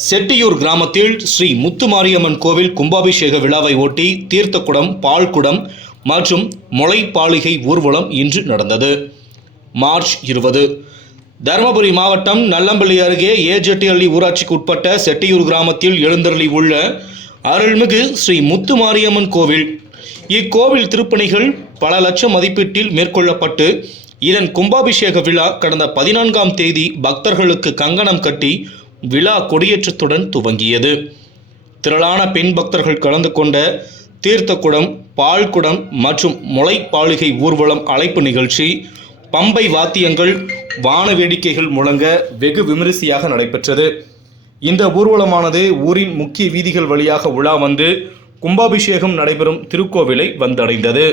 செட்டியூர் கிராமத்தில் ஸ்ரீ முத்துமாரியம்மன் கோவில் கும்பாபிஷேக விழாவை ஒட்டி தீர்த்தக்குடம், பால்குடம் மற்றும் முளைப்பாலிகை ஊர்வலம் இன்று நடந்தது. மார்ச் 20 தருமபுரி மாவட்டம் நல்லம்பள்ளி அருகே ஏஜெட்டிஹள்ளி ஊராட்சிக்கு உட்பட்ட செட்டியூர் கிராமத்தில் எழுந்தருளி உள்ள அருள்மிகு ஸ்ரீ முத்துமாரியம்மன் கோவில். இக்கோவில் திருப்பணிகள் பல லட்சம் மதிப்பீட்டில் மேற்கொள்ளப்பட்டு இதன் கும்பாபிஷேக விழா கடந்த 14ஆம் தேதி பக்தர்களுக்கு கங்கணம் கட்டி விழா கொடியேற்றத்துடன் துவங்கியது. திரளான பெண் பக்தர்கள் கலந்து கொண்ட தீர்த்தக்குடம், பால்குடம் மற்றும் முளைப்பாலிகை ஊர்வலம் அழைப்பு நிகழ்ச்சி பம்பை வாத்தியங்கள், வான வேடிக்கைகள் முழங்க வெகு விமரிசையாக நடைபெற்றது. இந்த ஊர்வலமானது ஊரின் முக்கிய வீதிகள் வழியாக உலா வந்து கும்பாபிஷேகம் நடைபெறும் திருக்கோவிலை வந்தடைந்தது.